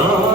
Oh.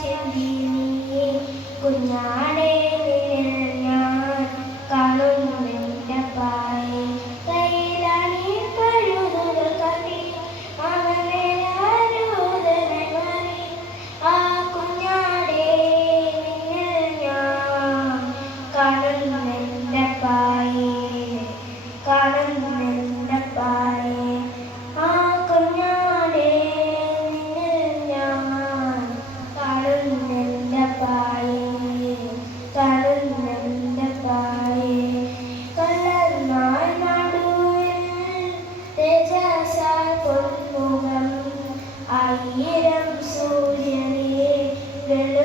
ചെവിയേ കുഞ്ഞാടേ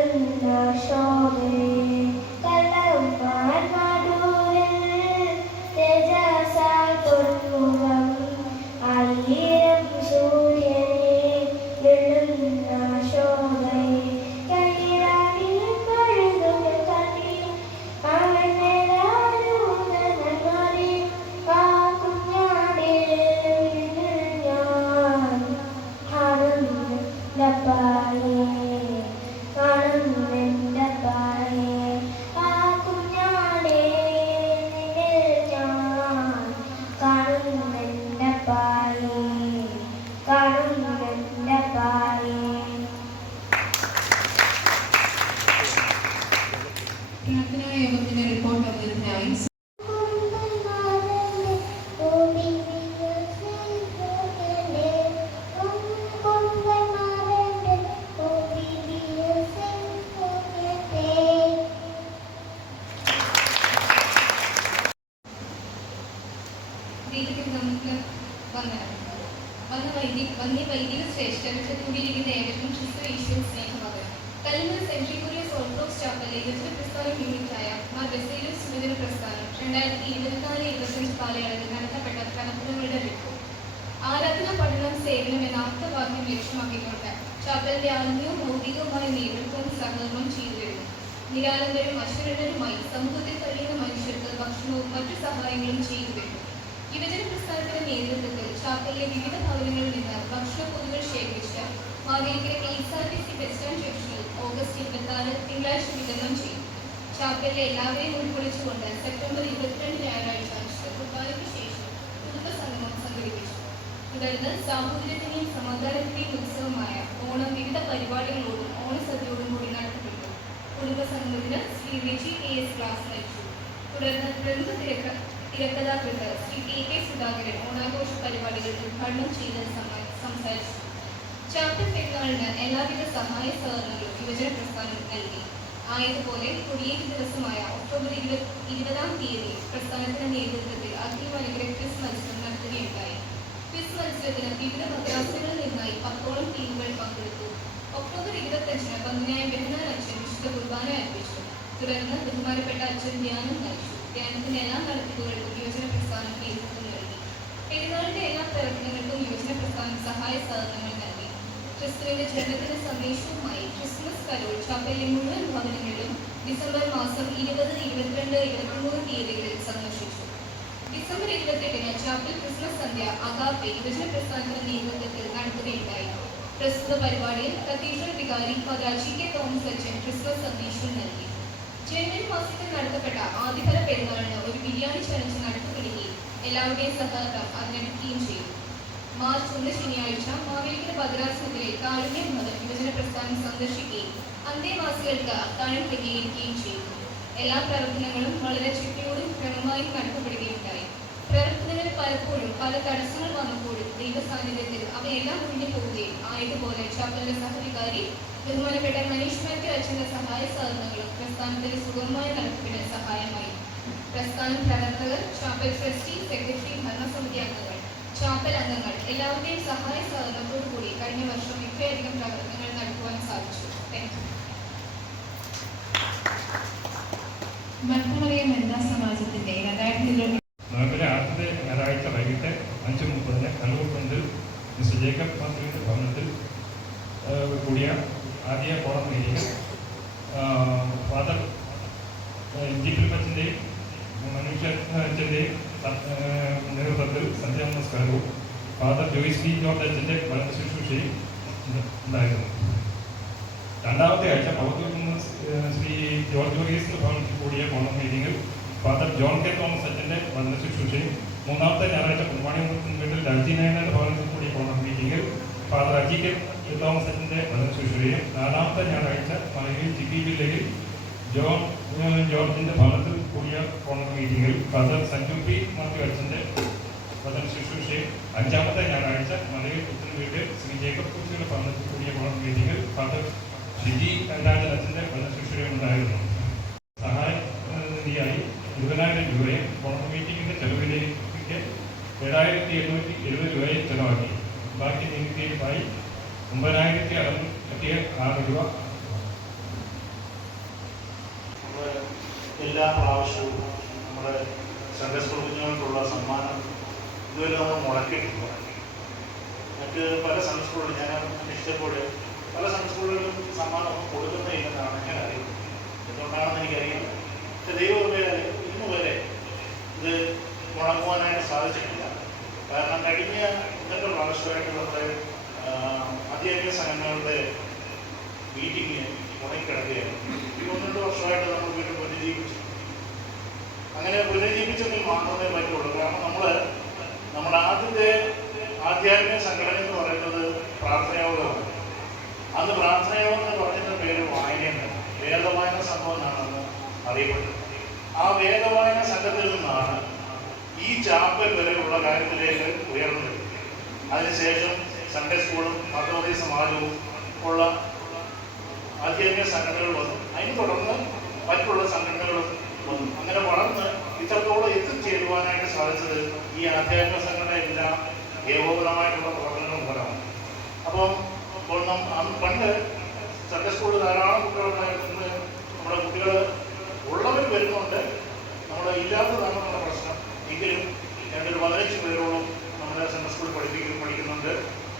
Shabbat പ്രാർത്ഥനാ യോഗത്തിന്റെ റിപ്പോർട്ട് അവതരണത്തിനായി അക്ഷരങ്ങളുമായി സമൂഹത്തിൽ കഴിയുന്ന മനുഷ്യർക്ക് ഭക്ഷണവും മറ്റു സഹായങ്ങളും ചെയ്തു വരുന്നു യുവജന പ്രസ്ഥാനത്തിന്റെ നേതൃത്വത്തിൽ ചാക്കയിലെ വിവിധ ഭവനങ്ങളിൽ നിന്ന് ഭക്ഷണ പൊതുകൾ ശേഖരിച്ച് Mavelikkara K S R August ഇരുപത്തിനാല് തിങ്കളാഴ്ച വിതരണം ചെയ്യും. ചാത്തലിലെ എല്ലാവരെയും ഉൾക്കൊള്ളിച്ചുകൊണ്ട് സെപ്റ്റംബർ ഇരുപത്തിരണ്ട് ഞായറാഴ്ച കുർബാനയ്ക്ക് ശേഷം കുടുംബ സംഘടിപ്പിച്ചു. തുടർന്ന് സാമൂഹികത്തിന്റെയും സമാധാനത്തിന്റെയും ഉത്സവമായ ഓണം വിവിധ പരിപാടികളോടും ഓണസദ്യയോടും കൂടി നടത്തി നടത്തപ്പെട്ടു കുടുംബസംഗമത്തിന് Shri Viji K S class നയിച്ചു തുടർന്ന് പ്രമുഖ തിരക്ക തിരക്കഥാകൃത്ത് ശ്രീ കെ കെ സുധാകരൻ ഓണാഘോഷ പരിപാടികൾ ഉദ്ഘാടനം ചെയ്ത് സംസാരിച്ചു. ചാപ്റ്റർ പെരുന്നാളിന് എല്ലാവിധ സഹായ സഹകരണങ്ങളും യുവജന പ്രസ്ഥാനം നൽകി. ആയതുപോലെ കൊടിയേറ്റ് ദിവസമായ ഒക്ടോബർ ഇരുപത് ഇരുപതാം തീയതി പ്രസ്ഥാനത്തിന്റെ നേതൃത്വത്തിൽ അഖിൽ വനകര ക്വിസ് മത്സരം നടത്തുകയുണ്ടായി. ക്വിസ് മത്സരത്തിന് വിവിധ മദ്രാസുകളിൽ നിന്നായി പത്തോളം ടീമുകൾ പങ്കെടുത്തു. ഒക്ടോബർ ഇരുപത്തഞ്ചിന് പന്തിനായ ബഹുമാൻ അച്ഛൻ വിശുദ്ധ കുർബാന അർപ്പിച്ചു. തുടർന്ന് ബഹുമാനപ്പെട്ട അച്ഛൻ ധ്യാനം നയിച്ചു ധ്യാനത്തിന്റെ എല്ലാ നടത്തിപ്പുകൾക്കും യോജന പ്രസ്ഥാനം നേതൃത്വം നൽകി. പെരുന്നാളിന്റെ എല്ലാ പ്രവർത്തനങ്ങൾക്കും യോജന പ്രസ്ഥാനം സഹായ സഹകരണങ്ങൾ നൽകി. ക്രിസ്തുവിന്റെ ജന്മദിന സന്ദേശവുമായി ക്രിസ്മസ് കരോൾ ചാപ്പലിലെ മുഴുവൻ ഭവനങ്ങളിലും ഡിസംബർ മാസം ഇരുപത് ഇരുപത്തിരണ്ട് ഇരുപത്തിമൂന്ന് തീയതികളിൽ സന്ദർശിച്ചു. ഡിസംബർ ഇരുപത്തെട്ടിന് ചാപ്പൽ ക്രിസ്മസ് സന്ധ്യ അഗാപ്പെ യുവജന പ്രസ്ഥാനത്തിന്റെ നേതൃത്വത്തിൽ നടത്തുകയുണ്ടായി. പ്രസ്തുത പരിപാടിയിൽ കത്തീഡ്രൽ വികാരി ഫാദർ കെ തോമസ് അച്ഛൻ ക്രിസ്മസ് സന്ദേശം നൽകി. ജനുവരി മാസത്തിൽ നടത്തപ്പെട്ട ആദ്യഫല പെരുന്നാളിന് ഒരു ബിരിയാണി ചലഞ്ച് നടത്തപ്പെടുകയും എല്ലാവരുടെയും സഹകരണം അതിനെടുക്കുകയും ചെയ്തു. മാർച്ച് ഒന്ന് ശനിയാഴ്ച മാവേലിക്കര ഭദ്രാസനത്തിലെ കാരുണ്യ മുതൽ യുവജന പ്രസ്ഥാനം സന്ദർശിക്കുകയും അന്തേവാസികൾക്ക് അത്താഴം ക്രമീകരിക്കുകയും ചെയ്തു. എല്ലാ പ്രവർത്തനങ്ങളും വളരെ ചിട്ടയോടും ക്രമമായും നടത്തപ്പെടുകയുണ്ടായി പ്രവർത്തനങ്ങളിൽ പലപ്പോഴും പല തടസ്സങ്ങൾ വന്നപ്പോഴും ദൈവസാന്നിധ്യത്തിൽ അവയെല്ലാം മുന്നിൽ പോവുകയും ആയതുപോലെ ചാപ്പലിന്റെ സഹവികാരി ബഹുമാനപ്പെട്ട മനീഷ് മാത്യു അച്ഛന്റെ സഹായ സഹകരണങ്ങളും പ്രസ്ഥാനത്തിന്റെ സുഗമമായ നടത്തിപ്പിന് സഹായമായി. പ്രസ്ഥാന പ്രവർത്തകർ ചാപ്പൽ ട്രസ്റ്റി സെക്രട്ടറി ഭരണസമിതി അംഗങ്ങൾ ചാപ്പൽ അംഗങ്ങൾ എല്ലാവരുടെയും സഹായ സഹകരണത്തോടുകൂടി കഴിഞ്ഞ വർഷം ഇത്രയധികം പ്രവർത്തനങ്ങൾ നടത്തുവാൻ സാധിച്ചു. യു വനിതാ സമാജത്തിന്റെ രണ്ടായിരത്തി ഇരുപത്തി നോമ്പിലെ ആദ്യത്തെ ഞായറാഴ്ച വൈകിട്ട് അഞ്ച് മുപ്പതിന് കല്ലൂർക്കുണ്ടിൽ മിസ്റ്റർ ജേക്കബ് മന്ത്രിയുടെ ഭവനത്തിൽ ആ, കൂടിയ ആദ്യ കോളം മീറ്റിംഗ് ഫാദർ ജി ഫിലിപ്പച്ചന്റെയും മനുഷ്യന്റെയും നേതൃത്വത്തിൽ സന്ധ്യ നമസ്കാരവും. ഫാദർ ജോയിസ് ഡി ജോർജ് അച്ഛന്റെ ഭരണ ശുശ്രൂഷയും ഉണ്ടായിരുന്നു രണ്ടാമത്തെ ആഴ്ച പൗദ്യോഗിക ശ്രീ ജോർജ് വർഗീസ് ഭവനത്തിൽ കൂടിയ കോണം മീറ്റിംഗിൽ ഫാദർ ജോൺ കെ തോമസ് അച്ഛന്റെ ഭരണ ശുശ്രൂഷയും മൂന്നാമത്തെ ഞായറാഴ്ച കുർബാണി വീട്ടിൽ രാജി നായനാരുടെ ഭവനത്തിൽ കൂടിയ കോണം മീറ്റിംഗിൽ ഫാദർ അജി കെ തോമസ് അച്ഛന്റെ ഭരണ ശുശ്രൂഷയും നാലാമത്തെ ഞായറാഴ്ച ചിക്കി ജില്ലയിൽ ജോൺ ജോർജിന്റെ ഭവനത്തിൽ കൂടിയ കോണർ മീറ്റിംഗിൽ ഫാദർ സഞ്ജു പി മാത്യു അച്ഛന്റെ ശുശ്രൂഷയും അഞ്ചാമത്തെ ഞായറാഴ്ച മലയിൽ പുത്തൻ വീട്ടിൽ ശ്രീ ജേക്കബ് കുട്ടിയുടെ ഭവനത്തിൽ കൂടിയ കോണർ മീറ്റിംഗിൽ ഫാദർ ഷിജി കണ്ടാജൻ അച്ഛന്റെ ഭജന ശുശ്രൂഷയും ഉണ്ടായിരുന്നു സഹായ ഏഹ്, നിധിയായി ഇരുപതിനായിരം രൂപയും കോണം മീറ്റിംഗിന്റെ ചെലവിലേക്ക് ഏഴായിരത്തി എണ്ണൂറ്റി എഴുപത് രൂപയും ചെലവാക്കി ബാക്കി നികുതിയായി ഒമ്പതിനായിരത്തി അറുപത്തി ആറ് രൂപ നമ്മൾ എല്ലാ പ്രാവശ്യവും നമ്മുടെ സൺഡേ സ്കൂൾ കുഞ്ഞുങ്ങൾക്കുള്ള സമ്മാനം ഇതുവരെ നമ്മൾ മുടക്കിയിട്ടില്ല മറ്റ് പല സൺഡേ സ്കൂളുകളിൽ ഞാൻ അന്വേഷിച്ചപ്പോൾ പല സൺഡേ സ്കൂളുകളിലും സമ്മാനം കൊടുക്കുന്നില്ലെന്നാണ് ഞാൻ അറിയുന്നത് എന്തുകൊണ്ടാണെന്ന് എനിക്കറിയില്ല പക്ഷെ ദൈവം ഇന്ന് വരെ ഇത് മുടങ്ങുവാനായിട്ട് സാധിച്ചിട്ടില്ല കാരണം കഴിഞ്ഞ ഒന്നര പ്രാവശ്യമായിട്ട് നമ്മുടെ അധ്യാപക സംഘങ്ങളുടെ മീറ്റിംഗ് മുടങ്ങിക്കിടക്കുകയാണ് ഈ ഒന്ന് രണ്ട് വർഷമായിട്ട് നമ്മൾ വീണ്ടും പുനരുജ്ജീവിച്ചു. അങ്ങനെ പുനരുജ്ജീവിച്ചെങ്കിൽ മാത്രമേ പറ്റുള്ളൂ. കാരണം നമ്മൾ നമ്മുടെ ആദ്യത്തെ ആധ്യാത്മിക സംഘടന എന്ന് പറയുന്നത് പ്രാർത്ഥനയോഗമാണ്. അന്ന് പ്രാർത്ഥനയോഗം എന്ന് പറയുന്ന പേര് വായന വേദവായന സംഘം എന്നാണ് അന്ന് അറിയപ്പെട്ടത് ആ വേദവായന സംഘത്തിൽ നിന്നാണ് ഈ ചാപ്പൽ വരെയുള്ള കാര്യത്തിലേക്ക് ഉയർന്നത്. അതിനുശേഷം സൺഡേ സ്കൂളും മതമതി സമാജവും ഉള്ള ആധ്യാത്മിക സംഘടനകൾ വന്നു. അതിന് തുടർന്ന് മറ്റുള്ള സംഘടനകളും വന്നു. അങ്ങനെ വളർന്ന് ഇത്രത്തോളം എത്തിച്ചേരുവാനായിട്ട് സാധിച്ചത് ഈ ആധ്യാത്മിക സംഘടനയെല്ലാം ഏകോപനമായിട്ടുള്ള പ്രവർത്തനങ്ങൾ മൂലമാണ്. അപ്പോൾ ഇപ്പോൾ പണ്ട് സൺഡേ സ്കൂളിൽ ധാരാളം കുട്ടികളുണ്ടായിരുന്നു. നമ്മുടെ കുട്ടികൾ ഉള്ളവർ വരുന്നുണ്ട്. നമ്മുടെ ഇല്ലാത്തതാണ് നമ്മുടെ പ്രശ്നം. എങ്കിലും രണ്ടൊരു പതിനഞ്ച് പേരോളം നമ്മുടെ സെൻട്രൽ സ്കൂളിൽ പഠിപ്പിക്കും പഠിക്കുന്നുണ്ട്.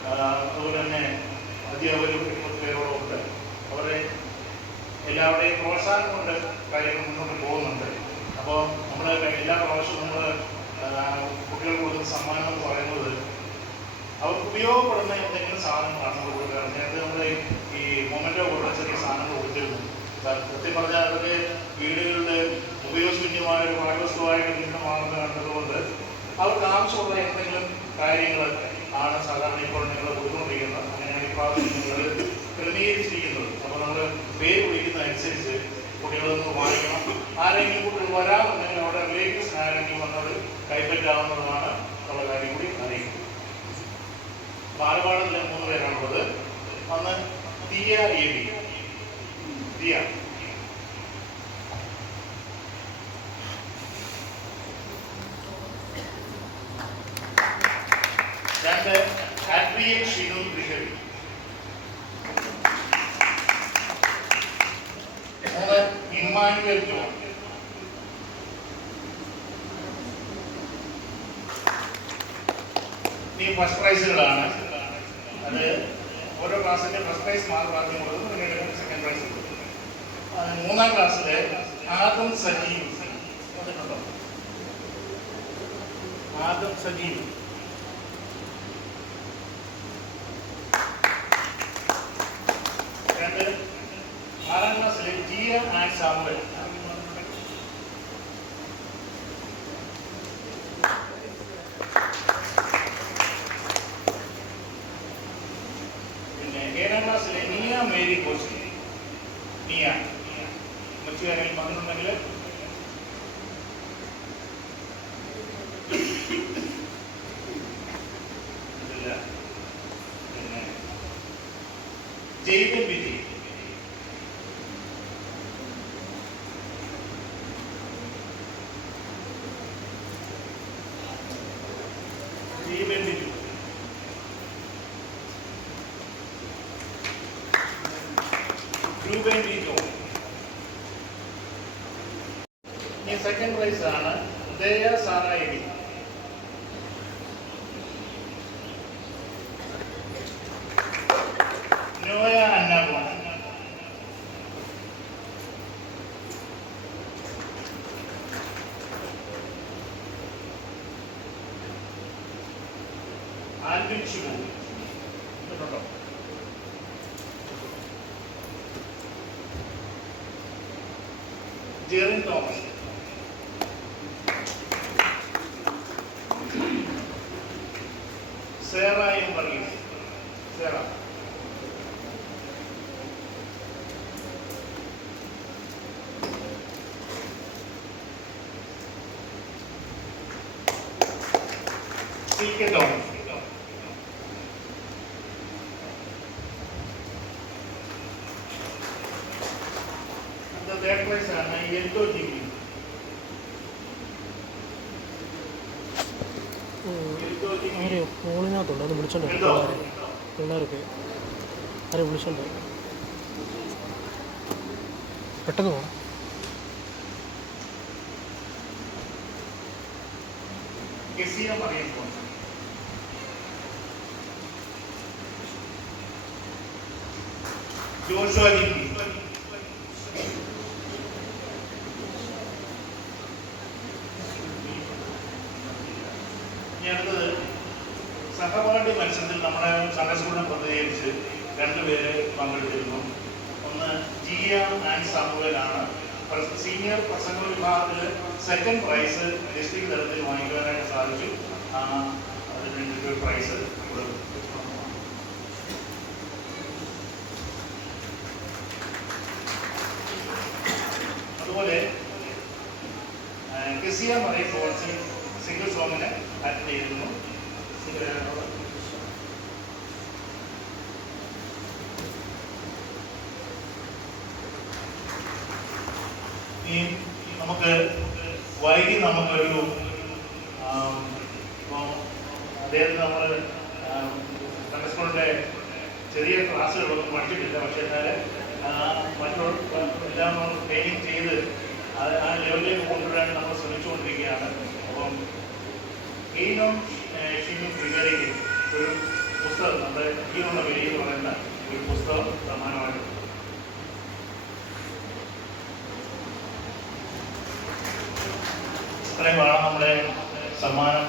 അതുപോലെ തന്നെ അധ്യാപകരും പേരോളം ഉണ്ട്. അവരെ എല്ലാവരുടെയും പ്രോത്സാഹനം കൊണ്ട് കാര്യങ്ങൾ മുന്നോട്ട് പോകുന്നുണ്ട്. അപ്പോൾ നമ്മൾ എല്ലാ പ്രാവശ്യവും നമ്മൾ കുട്ടികൾക്ക് കൊടുക്കുന്ന സമ്മാനം എന്ന് പറയുന്നത് അവർക്ക് ഉപയോഗപ്പെടുന്ന എന്തെങ്കിലും സാധനങ്ങളാണ് നമ്മൾ കൊടുക്കുക. നേരത്തെ നമ്മൾ ഈ മൊമെന്റോ പോലുള്ള ചെറിയ സാധനങ്ങൾ കൊടുത്തിരുന്നു. സത്യം പറഞ്ഞാൽ അവരുടെ വീടുകളുടെ ഉപയോഗശൂന്യമായ ഒരു പാഠവസ്തുവായിട്ട് വീണ്ടും മാറുന്നത് കണ്ടതുകൊണ്ട് അവർക്ക് ആവശ്യമുള്ള എന്തെങ്കിലും കാര്യങ്ങൾ ആണ് സാധാരണ ഇപ്പോൾ നിങ്ങൾ കൊടുത്തുകൊണ്ടിരിക്കുന്നത്. അങ്ങനെയാണ് ഇപ്രാവശ്യം നിങ്ങൾ ക്രമീകരിച്ചിരിക്കുന്നത്. അപ്പോൾ നമ്മൾ പേര് വിളിക്കുന്ന അനുസരിച്ച് കുട്ടികളൊന്ന് വായിക്കണം. ആരെങ്കിലും കുട്ടികൾ വരാമെന്നുണ്ടെങ്കിൽ അവിടെ റിലേറ്റീവ്സ് ആരെങ്കിലും വന്നത് കൈപ്പറ്റാവുന്നതുമാണ് ഉള്ള കാര്യം കൂടി അറിയിക്കും പാലപ്പാടിൽ മൂന്ന് പേരാണുള്ളത്. അന്ന് തീയ എ ബി. ദിയ രണ്ട് ഹാപ്പിയൻ ഷിനു ത്രികരി മൂന്ന് ഇമ്മാനുവൽ ജോൺ ഈ ഫസ്റ്റ് പ്രൈസുകളാണ് അത് ഓരോ ക്ലാസ്സിന്റെ ഫസ്റ്റ് പ്രൈസ് മാത്രം ആദ്യം കൊടുക്കും പിന്നീട് സെക്കൻഡ് പ്രൈസ് കൊടുക്കും മൂന്നാം ക്ലാസ്സിലെ ആദം സജീവ്. വന്നിട്ടുണ്ടോ? ആദം സജീവ്. രണ്ട്. ആറാം ക്ലാസ്സിലെ Jiya and Samuel. ജെയ്തൻ Jerin Thomas പെട്ടെന്ന് പോകണം കെസിയ മറിയം പോൺ ജോഷുവ ജിബി ഇനി അടുത്തത് സഹപാഠി മത്സരത്തിൽ നമ്മുടെ സൺഡേ സ്കൂളിനെ പ്രതിനിധീകരിച്ച് രണ്ടുപേര് പങ്കെടുത്തിരുന്നു ഒന്ന് ജിയ ആൻഡ് സാമുവലാണ് സീനിയർ പ്രസംഗ വിഭാഗത്തിൽ സെക്കൻഡ് പ്രൈസ് ഡിസ്ട്രിക്ട് തലത്തിൽ വാങ്ങിക്കുവാനായിട്ട് സാധിച്ചു ആണ് അതിന് പ്രൈസ് കൊടുക്കും അതുപോലെ കെസിയ മറൈ ഫോൾസിൽ സിംഗിൾ സോങ്ങിന് അറ്റൻഡ് ചെയ്തിരുന്നു. നമുക്കൊരു ഇത്രയുമാണ് നമ്മുടെ സമ്മാനം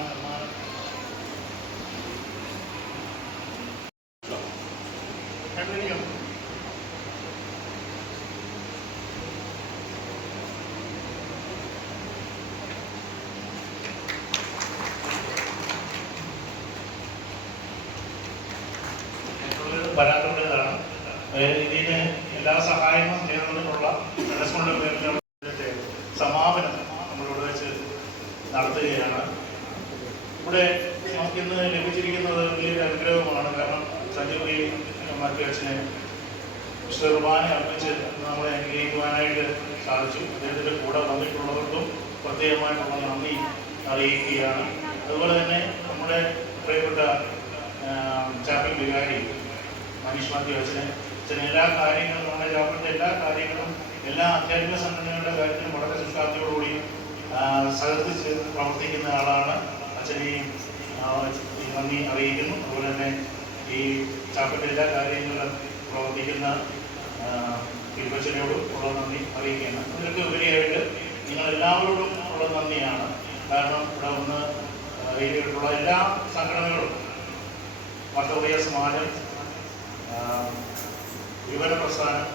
കണ്ടിരിക്കണം പരാതിപ്പെടുന്നതാണ് ഏഹ് ഇതിന് എല്ലാ സഹായങ്ങളും ചെയ്യുന്നതിനുള്ള സൺഡേ സ്കൂളിന്റെ പേരിൽ സമാപനം നമ്മളിവിടെ വെച്ച് നടത്തുകയാണ് ഇവിടെ നമുക്കിന്ന് ലഭിച്ചിരിക്കുന്നത് വലിയൊരു അനുഗ്രഹമാണ് കാരണം സഞ്ജീവി മാറ്റി അച്ഛനെ വിശുദ്ധ കുർബാന അർപ്പിച്ച് നമ്മളെ അനുഗ്രഹിക്കുവാനായിട്ട് സാധിച്ചു അദ്ദേഹത്തിന്റെ കൂടെ വന്നിട്ടുള്ളവർക്കും പ്രത്യേകമായിട്ടുള്ള നന്ദി അറിയിക്കുകയാണ്. അതുപോലെ തന്നെ നമ്മുടെ പ്രിയപ്പെട്ട ചാപ്പൽ വികാരി മനീഷ് മാത്യു അച്ഛനെ അച്ഛന് എല്ലാ കാര്യങ്ങളും നമ്മുടെ ചാപ്പലിന്റെ എല്ലാ കാര്യങ്ങളും എല്ലാ ആധ്യാത്മിക സംഘടനകളുടെ കാര്യത്തിലും വളരെ ശുഷ്കാന്തിയോടുകൂടി ആ, സഹകരിച്ച് പ്രവർത്തിക്കുന്ന ആളാണ് അച്ഛനെയും നന്ദി അറിയിക്കുന്നു. അതുപോലെ തന്നെ ഈ ചാപ്പലിന്റെ എല്ലാ കാര്യങ്ങളിലും പ്രവർത്തിക്കുന്ന തിരുവച്ചനയോടും ഉള്ള നന്ദി അറിയിക്കുകയാണ്. അതിനൊക്കെ ഉപരിയായിട്ട് നിങ്ങൾ എല്ലാവരോടും ഉള്ള നന്ദിയാണ്. കാരണം ഇവിടെ വന്ന് ഏരിയയിലുള്ള എല്ലാ സംഘടനകളും മർത്തവ്യ സമാജം വിവര പ്രസ്ഥാനം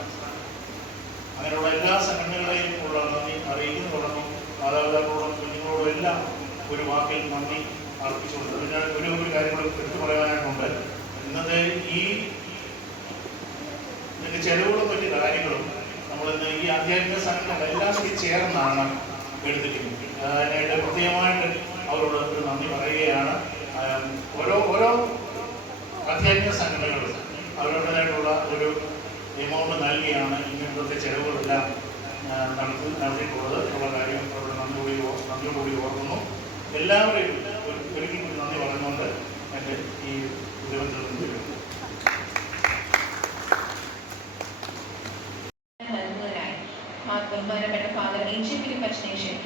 അങ്ങനെയുള്ള എല്ലാ സംഘടനകളെയും ഉള്ള നന്ദി അറിയിക്കുന്നതോടൊപ്പം മാതാപിതാക്കളോടും കുഞ്ഞുങ്ങളോടും എല്ലാം ഒരു വാക്കിൽ നന്ദി അർപ്പിച്ചുകൊണ്ട് പിന്നെ ഒരു ഒരു കാര്യങ്ങളും എടുത്തു പറയാനായിട്ടുണ്ട്. ഇന്നത്തെ ഈ ഇതിന്റെ ചെലവുകളും പറ്റിയ കാര്യങ്ങളും നമ്മൾ ഈ ആധ്യാത്മിക സംഘടന എല്ലാം കൂടി ചേർന്നാണ് അതിനായിട്ട് പ്രത്യേകമായിട്ട് അവരോട് ഒരു നന്ദി പറയുകയാണ്. ഓരോ ഓരോ അധ്യാത്മിക സംഘടനകളും അവരുടേതായിട്ടുള്ള ഒരു എമൗണ്ട് നൽകിയാണ് ഇങ്ങനത്തെ ചെലവുകളെല്ലാം നടത്തി നടത്തിയിട്ടുള്ളത്. എന്നുള്ള കാര്യം അവരുടെ നന്ദി കൂടി നന്ദി നന്ദിയോടുകൂടി ഓർക്കുന്നു. എല്ലാവരെയും ഒരിക്കലും നന്ദി പറഞ്ഞുകൊണ്ട് എന്റെ ഈ തിരുവനന്തപുരം imagination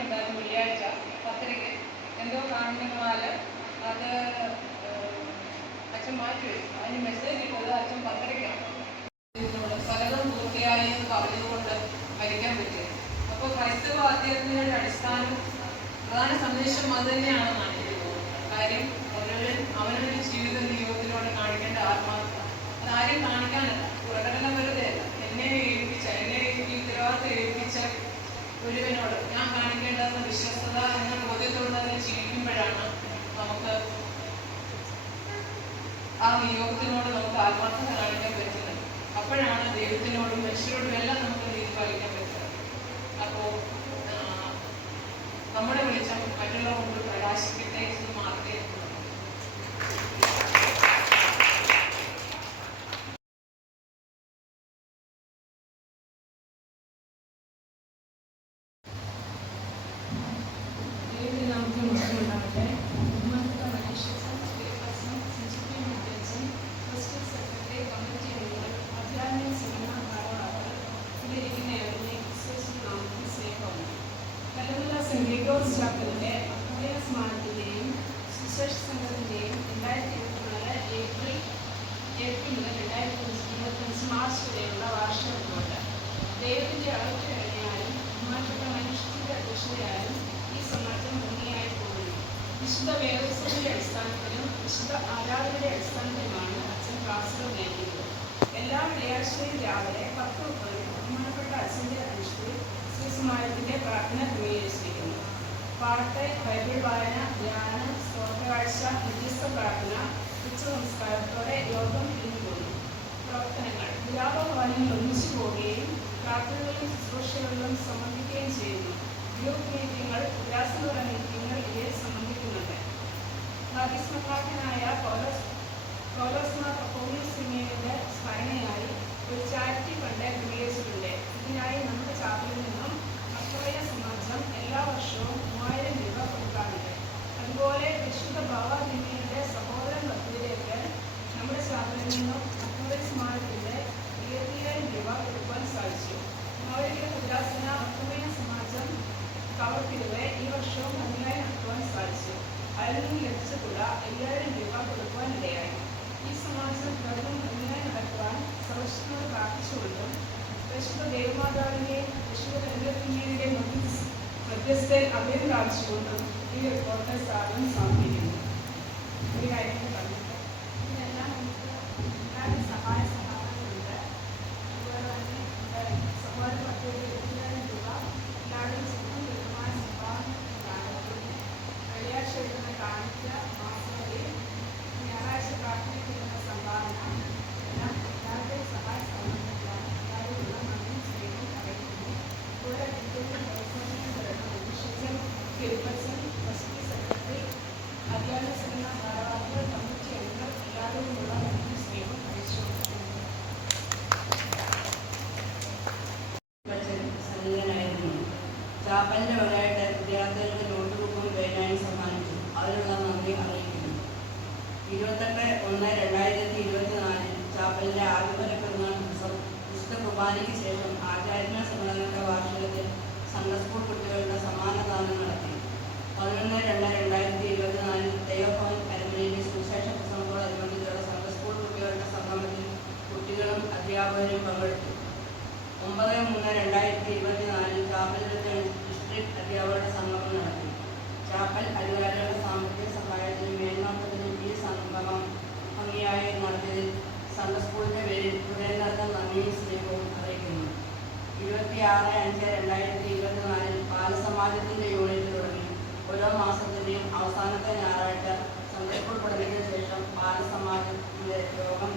ഉണ്ടായിരുന്നു വെള്ളിയാഴ്ച. പത്തരയ്ക്ക് എന്തോ കാരണങ്ങളാൽ അത് അച്ഛൻ മാറ്റി വെച്ചു. അതിന് മെസ്സേജ് ഇട്ടത് അച്ഛൻ പത്തരയ്ക്കാണ്. സകലം പൂർത്തിയായി എന്ന് പറഞ്ഞുകൊണ്ട് മരിക്കാൻ പറ്റും. അപ്പോൾ ക്രൈസ്തവ ആധ്യാത്മികയുടെ അടിസ്ഥാനം പ്രധാന സന്ദേശം അത് തന്നെയാണെന്നാണ് എനിക്ക് തോന്നുന്നത്. കാര്യം അവരുടെ അവരുടെ ജീവിത നിയോഗത്തിലൂടെ കാണിക്കേണ്ട ആത്മാർത്ഥ അത് ആരെയും കാണിക്കാനല്ല. പ്രകടനം വെറുതെ അല്ല എന്നെ ഏൽപ്പിച്ച എന്നെ ഈ ഉത്തരവാദിത്തം ഏൽപ്പിച്ച ഒരുവനോട് ഞാൻ കാണിക്കേണ്ടതെന്ന വിശ്വസ്തത എന്ന ബോധ്യത്തോട് തന്നെ ജീവിക്കുമ്പോഴാണ് നമുക്ക് ആ നിയോഗത്തിനോട് നമുക്ക് ആത്മാർത്ഥത കാണിക്കാൻ പറ്റുന്നത്. അപ്പോഴാണ് ദൈവത്തിനോടും മനുഷ്യരോടും എല്ലാം നമുക്ക് പാലിക്കാൻ പറ്റുന്നത്. അപ്പോൾ വിശുദ്ധ വേദപുസ്തകത്തിന്റെ അടിസ്ഥാനത്തിലും വിശുദ്ധ ആരാധനയുടെ അടിസ്ഥാനത്തിലുമാണ് അച്ഛൻ ക്ലാസ്സുകൾ നയിക്കുന്നത് എല്ലാ വെള്ളിയാഴ്ചയും രാവിലെ പത്ത് മുപ്പതിന് ബഹുമാനപ്പെട്ട അച്ഛന്റെ അധ്യക്ഷതയിൽ ശ്രീ സമാജത്തിന്റെ പ്രാർത്ഥന ക്രമീകരിച്ചിരിക്കുന്നു. പാട്ട് ബൈബിൾ വായന ധ്യാനം സ്തോത്രകാഴ്ച വ്യത്യസ്ത പ്രാർത്ഥന ഉച്ച നമസ്കാരത്തോടെ യോഗം പിരിഞ്ഞുപോകുന്നു പ്രവർത്തനങ്ങൾ വിലാപഭവനങ്ങൾ ഒന്നിച്ചു പോവുകയും പ്രാർത്ഥനകളിലും ശുശ്രൂഷകളിലും സംബന്ധിക്കുകയും ചെയ്യുന്നു. ഗ്രൂപ്പ് മീറ്റിങ്ങൾ ഉല്ലാസമുള്ള മീറ്റിങ്ങൾ ഇവയെ സംബന്ധിക്കുന്നുണ്ട് ഭാഗ്യസ്മരണാഥനായ പൗലോസ് പൗലോസ് സിംഗിയുടെ സ്മരണയായി ഒരു ചാരിറ്റി ഫണ്ട് ക്രമീകരിച്ചിട്ടുണ്ട് ഇതിനായി നമ്മുടെ ചാപ്പിൽ നിന്നും അസ്ത്രയ സമാജം എല്ലാ വർഷവും മൂവായിരം രൂപ കൊടുക്കാറുണ്ട്. അതുപോലെ വിശുദ്ധ ബാബാദിനിയുടെ ലഭിച്ചിട്ടുള്ള അയ്യായിരം രൂപ കൊടുക്കുവാനിടയായി ഈ സമാജം തുടർന്നും മുന്നിലായി നടക്കുവാൻ സർവശക്തിയോട് പ്രാർത്ഥിച്ചുകൊണ്ടും പരിശുദ്ധ ദേവമാതാവിന്റെ വിശുദ്ധ രംഗത്തിന്റെ മധ്യസ്ഥയിൽ അഭയം പ്രാപിച്ചുകൊണ്ടും ഈ റിപ്പോർട്ട് സ്ഥാപനം സമർപ്പിക്കുന്നു ഒരു കാര്യം കൂടി പറഞ്ഞിട്ട് ഇതിനെല്ലാം നമുക്ക് എല്ലാവരും സഹായ സഹായങ്ങളുണ്ട് അതുപോലെ തന്നെ നമ്മുടെ സഹോദര പദ്ധതി ഇരുപതിനായിരം രൂപ എല്ലാവരും സ്വന്തം ലഭ്യമായ സംഭാവന കാണിക്കുന്നു വെള്ളിയാഴ്ച എഴുതുന്ന കാണിക്ക മാസങ്ങളിൽ ഞായറാഴ്ച പ്രാർത്ഥനയ്ക്കുന്ന സംഭാവന എല്ലാം എല്ലാവരുടെയും സഹായ സഹകരണത്തിലാണ് എല്ലാവരുമുള്ള നന്ദി സ്നേഹവും അറിയിക്കുന്നു ഇവിടെ ഇന്ത്യൻ വ്യവസായം തരണം ഷിജൻ കിരുപ്പച്ചൻ ട്രസ്റ്റി സെക്രട്ടറി അധ്യാപക സംഘടന ഭാരവാഹികൾ കമ്മിറ്റി അംഗങ്ങൾ എല്ലാവരുമുള്ള നന്ദി സ്നേഹവും അറിയിച്ചു ബച്ചൻ സന്നിധനായിരുന്നു ചാപ്പലിന്റെ വകയായിട്ട് വിദ്യാർത്ഥികൾക്ക് നോട്ട് ബുക്കും പേനായും സമ്മാനിച്ചു അതിനുള്ള നന്ദി അറിയിക്കുന്നു ഇരുപത്തെട്ട് ഒന്ന് രണ്ടായിരത്തി ഇരുപത്തിനാലിൽ ചാപ്പലിന്റെ ആദ്യപര പെരുന്നാൾ ദിവസം വിശുദ്ധ കുർബാനയ്ക്ക് ശേഷം ആചാര്യ സമ്മേളനത്തിന്റെ വാർഷികത്തിൽ സൺഡേ സ്കൂൾ കുട്ടികളുടെ സമ്മാനദാനം നടത്തി പതിനൊന്ന് രണ്ട് രണ്ടായിരത്തി ഇരുപത്തിനാലിൽ ദൈവഭവൻ കരമനയിലെ സുവിശേഷ പ്രസംഗത്തോടനുബന്ധിച്ചുള്ള സൺഡേ സ്കൂൾ കുട്ടികളുടെ സംഗമത്തിൽ കുട്ടികളും മകൾ ഒമ്പത് മൂന്ന് രണ്ടായിരത്തി ഇരുപത്തിനാലിൽ ചാപ്പലിലത്തെ ഡിസ്ട്രിക്ട് അധ്യാപകരുടെ സംഗമം നടത്തി. ചാപ്പൽ അധികാരികളുടെ സാമ്പത്തിക സഹായത്തിനും മേൽനോട്ടത്തിനും ഈ സംഗമം ഭംഗിയായി നടത്തിയതിൽ സൺഡേ സ്കൂളിന്റെ പേരിൽ ഹൃദയനർക്കം നന്ദിയും സ്നേഹവും അറിയിക്കുന്നു. ഇരുപത്തിയാറ് അഞ്ച് രണ്ടായിരത്തി ഇരുപത്തിനാലിൽ ബാലസമാജത്തിന്റെ യൂണിറ്റ് തുടങ്ങി. ഓരോ മാസത്തിന്റെയും അവസാനത്തെ ഞായറാഴ്ച സൺഡേ സ്കൂൾ പഠനത്തിന് ശേഷം ബാലസമാജത്തിന്റെ യോഗം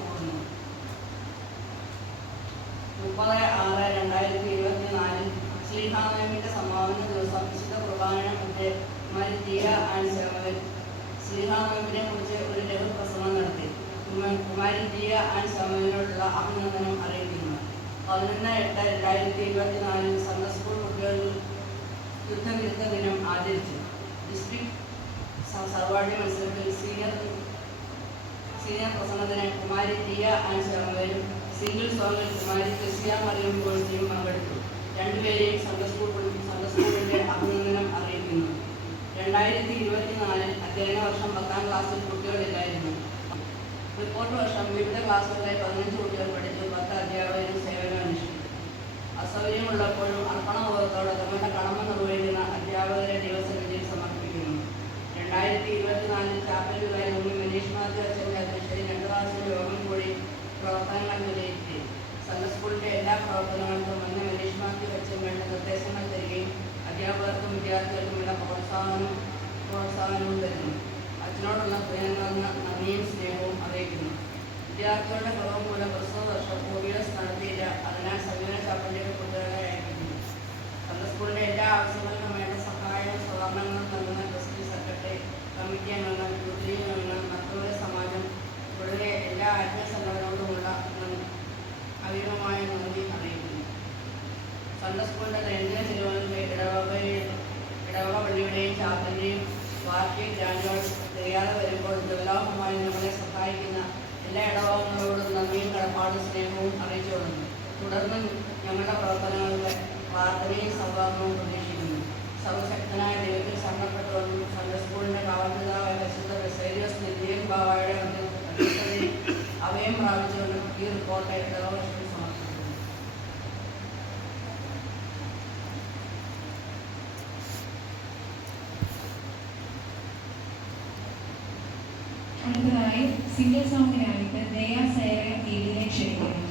മുപ്പത് ആറ് രണ്ടായിരത്തി ഇരുപത്തി നാലിൽ ശ്രീഹാനമിന്റെ സമാപന ദിവസം വിശുദ്ധ കുർബാന തീയ ആൻഡ് ശ്രീഹാനമിനെ കുറിച്ച് ഒരു ലഘു പ്രസംഗം നടത്തി. കുമാ- കുമാരി തീയ ആൻഡ് ശവനോടുള്ള അഭിനന്ദനം അറിയിക്കുന്നു. പതിനൊന്ന് എട്ട് രണ്ടായിരത്തി ഇരുപത്തി നാലിൽ സൺഡേ സ്കൂൾ കുട്ടികൾ യുദ്ധവിരുദ്ധ ദിനം ആചരിച്ചു. ഡിസ്ട്രിക്ട് സ- സർവാഢ്യ മത്സരത്തിൽ സീനിയർ സീനിയർ പ്രസംഗത്തിന് കുമാരി ടിയ ആൻഡ് ശർമ്മയും സിംഗിൾ സോങ്ങിൽ കുമാരി ക്രിസ്ത്യ മറിയം ഗോൾസിയും പങ്കെടുത്തു. രണ്ടുപേരെയും സന്തസ്കൂട്ടും സന്തസ്കൂട്ടിന്റെ അഭിനന്ദനം അറിയിക്കുന്നു. രണ്ടായിരത്തി ഇരുപത്തിനാലിൽ അധ്യയന വർഷം പത്താം ക്ലാസ്സിൽ കുട്ടികളില്ലായിരുന്നു. റിപ്പോർട്ട് വർഷം വിവിധ ക്ലാസ്സുകളിലായി പതിനഞ്ച് കുട്ടികൾ പഠിച്ചു പത്ത് അധ്യാപകരും സേവനം അനുഷ്ഠിച്ചു. അസൗകര്യമുള്ളപ്പോഴും അർപ്പണബോധത്തോടെ തങ്ങളുടെ കടമ നിർവഹിക്കുന്ന അധ്യാപകരെ ദിവസങ്ങളിൽ സമർപ്പിക്കുന്നു. രണ്ടായിരത്തി ഇരുപത്തിനാലിൽ acuerdo കടപ്പാടും സ്നേഹവും അറിയിച്ചുകൊള്ളുന്നു തുടർന്ന് ഞങ്ങളുടെ പ്രവർത്തനങ്ങളുടെ പ്രാർത്ഥനയും സഹകരണവും പ്രതീക്ഷിക്കുന്നു സർവശക്തനായ ദൈവത്തിൽ ശരണപ്പെട്ടുകൊണ്ടും സൺഡേ സ്കൂളിന്റെ കാവൽപിതാവായ പരിശുദ്ധ ബെസേരിയസ് നിത്യം ബാവായുടെ അധ്യക്ഷതയിൽ അഭയം പ്രാപിച്ചുകൊണ്ടും ഈ റിപ്പോർട്ട് ഇടവകത്തിൽ സമർപ്പിക്കുന്നു അടുത്തതായി സിംഗിൾ സോങ്ങിനായിട്ട് ദയാ സേവ ടീമിനെ ക്ഷണിക്കുന്നു